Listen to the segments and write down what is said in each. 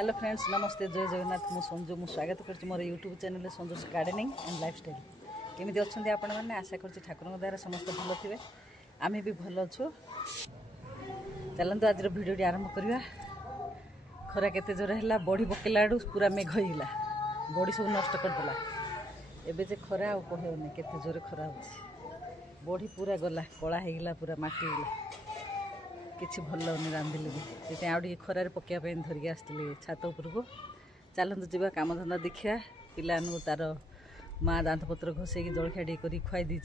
Hello friends नमस्ते जय जगन्नाथ मु संजू मु स्वागत कर मोर YouTube channel Sanju's gardening and lifestyle केमी अच्छा आपण मैंने आशा कर ठाकुर द्वारा समस्त भल थे आम भी भल अच्छु चलते आज भिडियो आरंभ करवा खरा केते जोर है बड़ी पकेला आड़ू पूरा मेघ होगा बड़ी सब नष्ट करदेला एबे जे खरा कहनी केते जोर खरा हो बड़ी पूरा गला कला होगला पूरा माटी किसी भल लगनी रांधिले भी से आगे खरार पकाइवाई धरिकी आसती छात उपरको चलते जावा कम धंदा देखा पिला तार माँ दांतपत्र घोषे जलखिया टे कर खुआई दी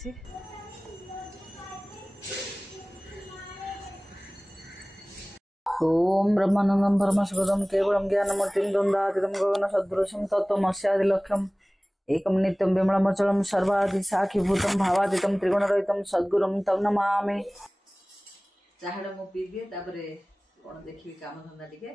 ओम ब्रह्मानंदम परमशिवदम केवलम ज्ञानमूर्तिम द्वंद्वातीतम गगन सदृशम तत्वमस्यादिलक्ष्यम एकम नित्यम विमलमचलम सर्वादि साखीभूतम भावातीतम त्रिगुणरहितम सद्गुरुम तम नमामि चाहड़ा मु पी दिए कौन देखी काम धंदा टिके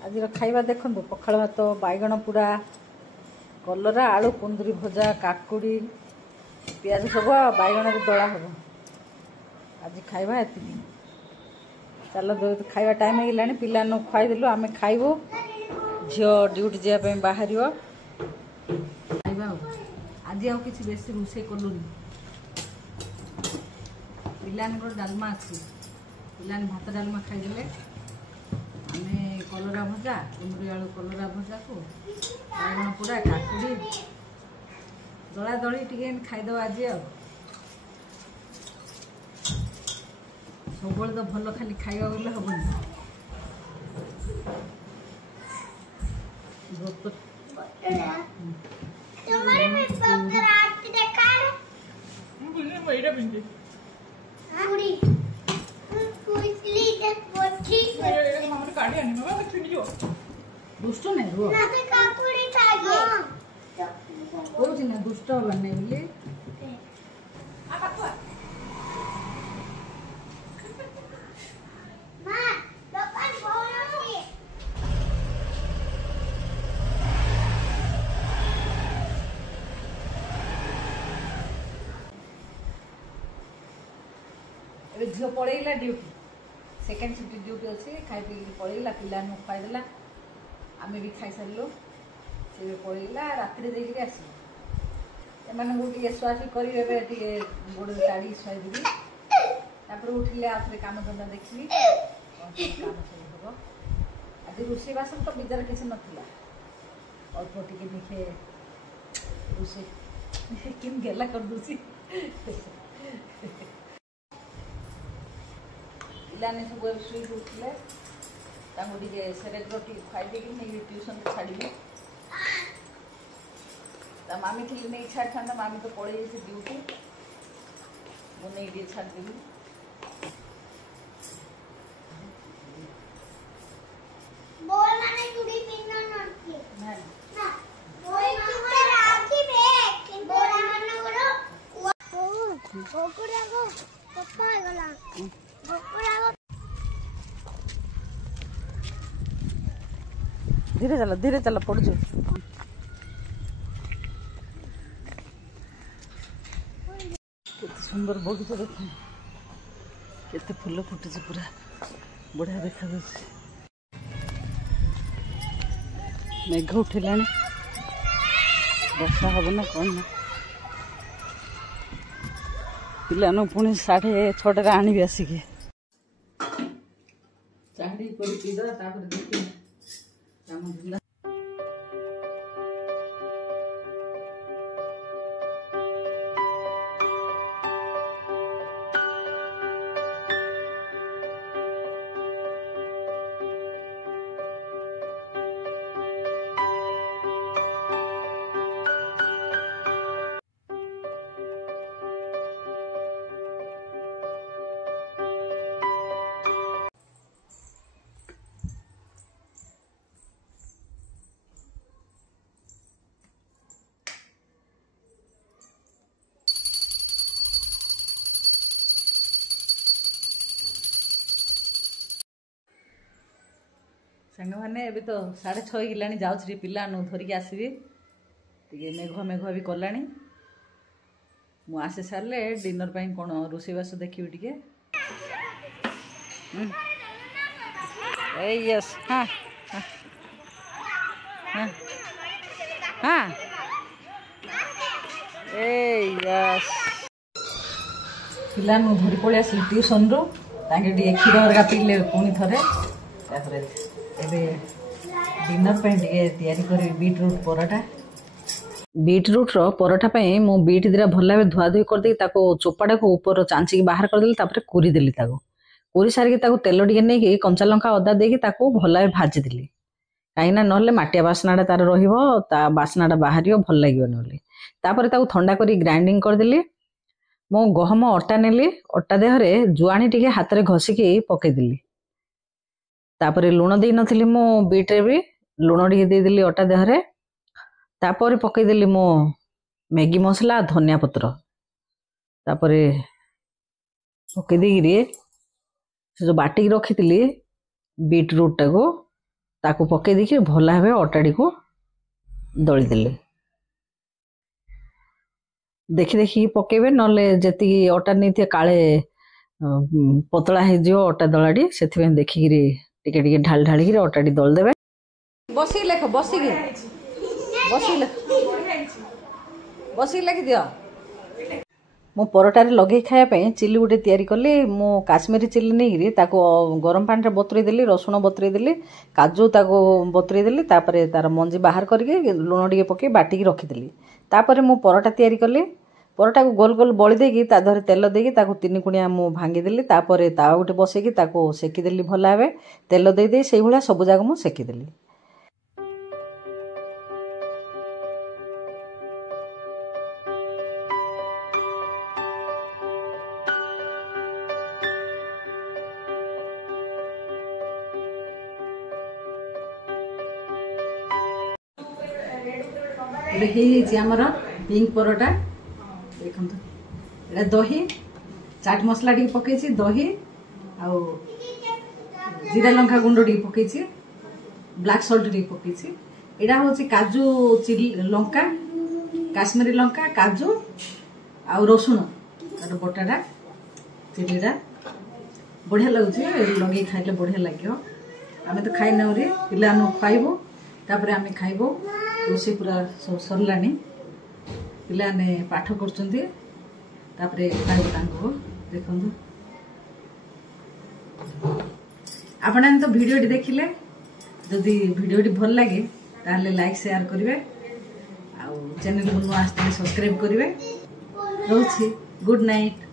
आज खाइबा देखु पखाल भात बैगण पूरा कलरा आलू कुंदरी भजा काकुड़ी पियाज सब बैगण दला हम आज खाइबा एति चल खाइबा टाइम होगा पिला खुआई देलु आम खाइबू झील ड्यूटी जावाई बाहर खाइबा आज आ कि बेसी रोसे कलुनी पिलान डालमा अच्छी पिलान भात डालमा खाईदे आम कलरा भजा कुंदरी आलू कलरा भजा को बैगण पूरा काकुड़ी दला दली टे खाईद आज सब तो भल खाली खाइबा बोले हेनी दुष्ट नहीं रुआ ना दुष्ट हबार नहीं बोली झील पलैला ड्यूटी सेकेंड शिफ्ट ड्यूटी अच्छे खाई पी पलैला पिला खुआईदेला आम भी खाई सारू सी पलैला राति देखिए आस शुआशुई करेंगे गोड़ गाड़ी शुआईदेवी तापर उठिले आउे कम धंदा देखी काम सब हम आज रोषे बासन तो बेजार किसी नाला अल्प टे देखे रोषे कि गेला कर दूसरी पिलाने सब शुई उठिले सेरेक्ट खाई देकी नहीं ट्यूशन छाड़ी मामी थी नहीं छाड़ था मामी तो पड़े ड्यूटी मुझे छाड़देवी धीरे चल पड़ सुंदर बगीचा देख केते फूल फुटे पूरा बढ़िया देखा मेघ उठिला वर्षा हम ना कौन ना पिला पुणी 6:30 आनी आसिके चाहड़ी कर पीदा देखिए काम धंदा सांग मैंने अभी तो 6:30 गलानी जाऊँ पिला धरिकी आसबि टे मेघ मेघ भी कला मुझे सारे डिनर पर कौन रोषेबास देखी टे यस हाँ हाँ हाँ हाँ यस पिला धरी पलि आसली ट्यूशन रू क्षीर हरका पीले पुणी थे डिनर पे तैयारी करी बीटरूट पराठा बीटरूट रो पराठा पे मु बीट दिरा भल भाव धुआ धुई कर चोपाटा को ऊपर चांचिक बाहर करदेली तापर कुरीदेली कुरी सारिक तेल टे नहीं कंचा लंका अदा देकी भल भाव भाजीदेली कहीं ना मटिया बासनाटा तार रा बासनाटा बाहर भल लगे तापर ठंडा कर ग्राइंडिंग करदेली मो गहम अटा नेली अटा देहरे जुआणी टे हाथ में घसिकी पकईदेली तापर लुण दे नी मो बीट्रे भी लुण टे देदेली अटा देहरे तापर पकईदेली मो मैगी मसला धनिया पत्र तापर पकईदेरी से जो बाटिक रखी बीटरूट टाको पकई देखिए भल भाव अटाड़ी को दलीदेली देखी देखी पकेबे नले जेती अटा नहीं काले पतला हो अटा दलाटी से देखिकी टिके टिके ढाल ढाली अटाटी दल देवे बसिक लेख बसिक लेखि दियो मो परोटारे लगे खायापी चिली गोटे तैयारी कली मो काश्मीरी चिली नहीं गरम पानी रे बतुरई देली रसुण बतुरई देली काजू ताको बतुरई देली तापर तार मंजी बाहर करके लुण टिके पके बाटिकी रखीदेली तापर मो परोटा तैयारी कली परोटा को गोल गोल बड़ी देकी ताधर तेल देकी ताको 3 कुणिया मु भांगीदेली तापर तावा गोटे बसैकी ताको सेकीदेली भल भावे तेल दे से भाया सब जाक मु सेकीदेली आमर पिंक परोटा देखो ये दही चाट मसला टी पकई दही आ जीरा लंका गुंड टी पकई ब्लैक सॉल्ट टी पकई यहाँ हूँ काजू चिली लंका काश्मीरी लंका काजू आ रसुण तार बटाटा चिलीटा बढ़िया लगुच लगे खाइले बढ़िया लगे आम तो खाई नौरी पिला खुआबू तापर आम खाइबू रोषे पूरा सब सरलानी पिलाने पाठ कर देखु आपण तो भिडियो देखिले जदि भिडियो भल लगे ताहले लाइक शेयर करेंगे चैनल को नुआ सब्सक्राइब करेंगे रोची गुड नाइट।